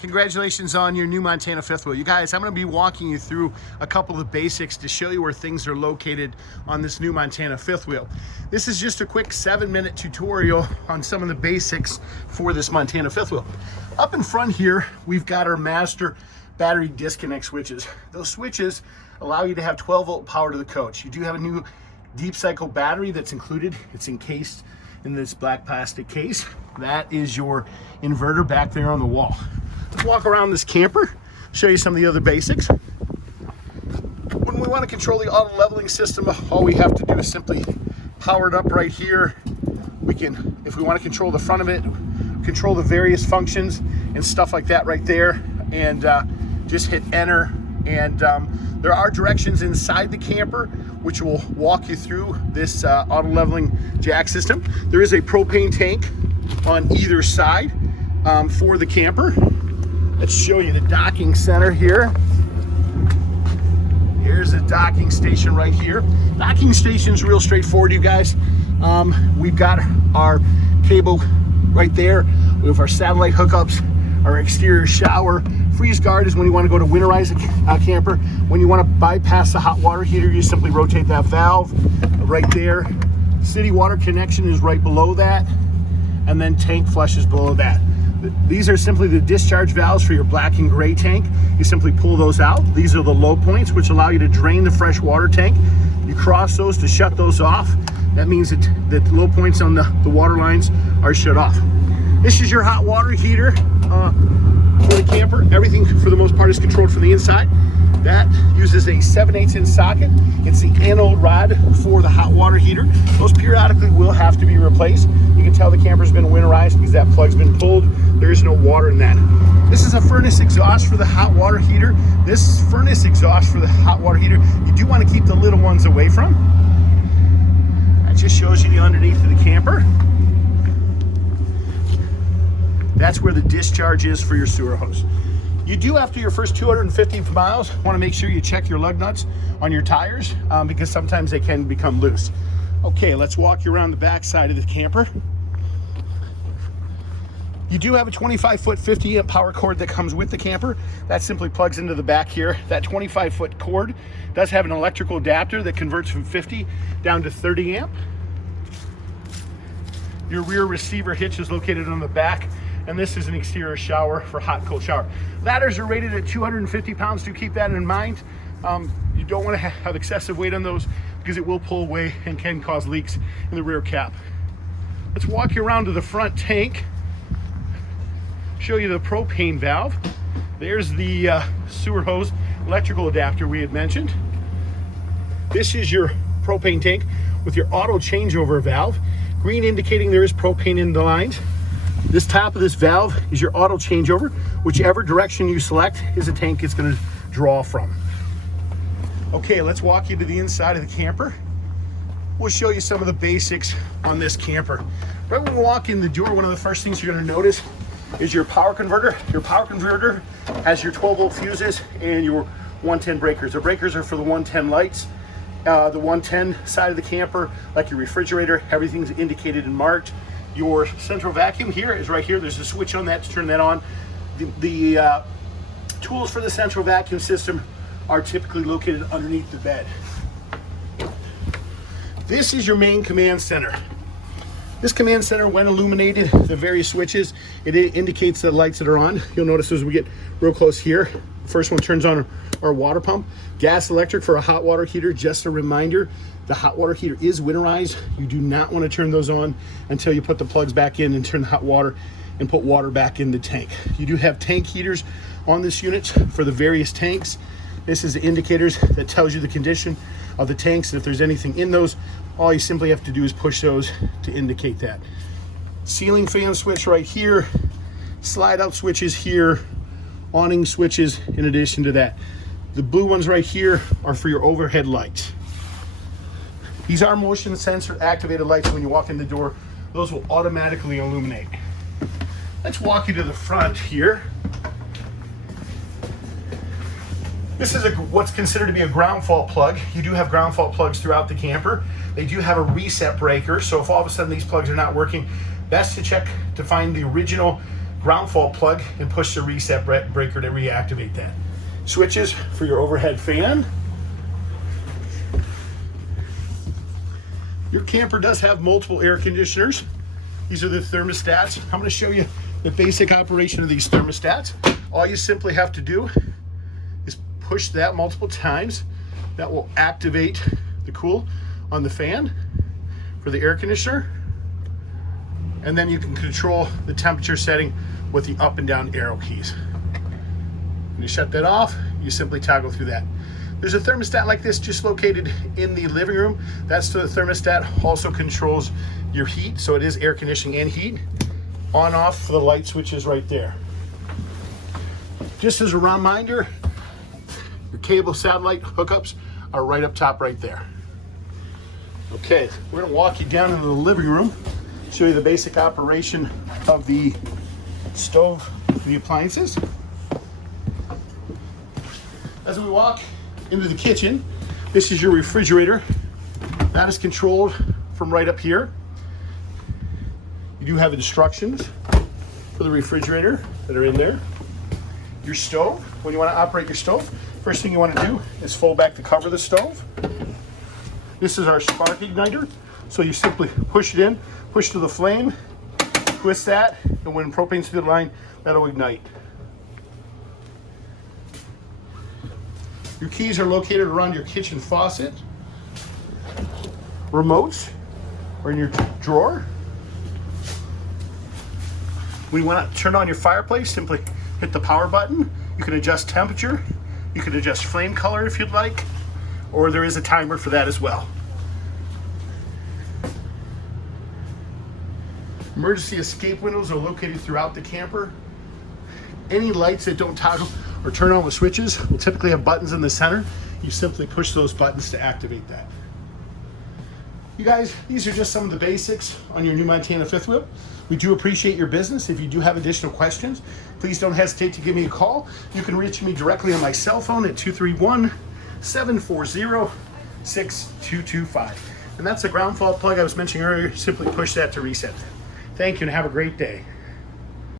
Congratulations on your new Montana fifth wheel. You guys, I'm going to be walking you through a couple of the basics to show you where things are located on this new Montana fifth wheel. This is just a quick 7-minute tutorial on some of the basics for this Montana fifth wheel. Up in front here, we've got our master battery disconnect switches. Those switches allow you to have 12-volt power to the coach. You do have a new deep cycle battery that's included. It's encased in this black plastic case. That is your inverter back there on the wall. Let's walk around this camper, show you some of the other basics. When we want to control the auto leveling system, all we have to do is simply power it up right here. We can, if we want to control the front of it, control the various functions and stuff like that right there, and just hit enter. And there are directions inside the camper which will walk you through this auto leveling jack system. There is a propane tank on either side for the camper. Let's show you the docking center here. Here's the docking station right here. Docking station's real straightforward, you guys. We've got our cable right there. We have our satellite hookups, our exterior shower. Freeze guard is when you want to go to winterize a camper. When you want to bypass the hot water heater, you simply rotate that valve right there. City water connection is right below that. And then tank flush is below that. These are simply the discharge valves for your black and gray tank. You simply pull those out. These are the low points, which allow you to drain the fresh water tank. You cross those to shut those off. That means that the low points on the water lines are shut off. This is your hot water heater for the camper. Everything for the most part is controlled from the inside. That uses a 7/8" socket. It's the anode rod for the hot water heater. Those periodically will have to be replaced. You can tell the camper's been winterized because that plug's been pulled. There is no water in that. This is a furnace exhaust for the hot water heater. This furnace exhaust for the hot water heater, you do want to keep the little ones away from. That just shows you the underneath of the camper. That's where the discharge is for your sewer hose. You do, after your first 250 miles, want to make sure you check your lug nuts on your tires because sometimes they can become loose. Okay, let's walk you around the back side of the camper. You do have a 25-foot 50-amp power cord that comes with the camper. That simply plugs into the back here. That 25-foot cord does have an electrical adapter that converts from 50 down to 30 amp. Your rear receiver hitch is located on the back, and this is an exterior shower for hot and cold shower. Ladders are rated at 250 pounds. Do keep that in mind. You don't want to have excessive weight on those because it will pull away and can cause leaks in the rear cap. Let's walk you around to the front tank, show you the propane valve. There's the sewer hose electrical adapter we had mentioned. This is your propane tank with your auto changeover valve. Green indicating there is propane in the lines. This top of this valve is your auto changeover. Whichever direction you select is the tank it's going to draw from. Okay, let's walk you to the inside of the camper. We'll show you some of the basics on this camper. Right when we walk in the door, one of the first things you're going to notice is your power converter. Your power converter has your 12-volt fuses and your 110 breakers. The breakers are for the 110 lights. The 110 side of the camper, like your refrigerator, everything's indicated and marked. Your central vacuum here is right here. There's a switch on that to turn that on. The tools for the central vacuum system are typically located underneath the bed. This is your main command center. This command center, when illuminated, the various switches, it indicates the lights that are on. You'll notice as we get real close here, the first one turns on our water pump. Gas electric for a hot water heater. Just a reminder, the hot water heater is winterized. You do not want to turn those on until you put the plugs back in and turn the hot water and put water back in the tank. You do have tank heaters on this unit for the various tanks. This is the indicators that tells you the condition of the tanks. If there's anything in those, all you simply have to do is push those to indicate that. Ceiling fan switch right here, slide out switches here, awning switches in addition to that. The blue ones right here are for your overhead lights. These are motion sensor activated lights. When you walk in the door, those will automatically illuminate. Let's walk you to the front here. This is what's considered to be a ground fault plug. You do have ground fault plugs throughout the camper. They do have a reset breaker, so if all of a sudden these plugs are not working, best to check to find the original ground fault plug and push the reset breaker to reactivate that. Switches for your overhead fan. Your camper does have multiple air conditioners. These are the thermostats. I'm going to show you the basic operation of these thermostats. All you simply have to do is push that multiple times. That will activate the cool on the fan for the air conditioner. And then you can control the temperature setting with the up and down arrow keys. When you shut that off, you simply toggle through that. There's a thermostat like this just located in the living room. That's the thermostat also controls your heat, so it is air conditioning and heat. On off for the light switches right there. Just as a reminder, your cable satellite hookups are right up top right there. Okay, we're gonna walk you down into the living room, show you the basic operation of the stove, the appliances. As we walk into the kitchen, this is your refrigerator. That is controlled from right up here. You do have instructions for the refrigerator that are in there. Your stove, when you want to operate your stove, first thing you want to do is fold back the cover of the stove. This is our spark igniter. So you simply push it in, push to the flame, twist that, and when propane's through the line, that'll ignite. Your keys are located around your kitchen faucet, remotes, or in your drawer. When you want to turn on your fireplace, simply hit the power button. You can adjust temperature, you can adjust flame color if you'd like, or there is a timer for that as well. Emergency escape windows are located throughout the camper. Any lights that don't toggle or turn on with switches will typically have buttons in the center. You simply push those buttons to activate that. You guys, these are just some of the basics on your new Montana fifth wheel. We do appreciate your business. If you do have additional questions, please don't hesitate to give me a call. You can reach me directly on my cell phone at 231-740-6225. And that's the ground fault plug I was mentioning earlier. Simply push that to reset that. Thank you and have a great day.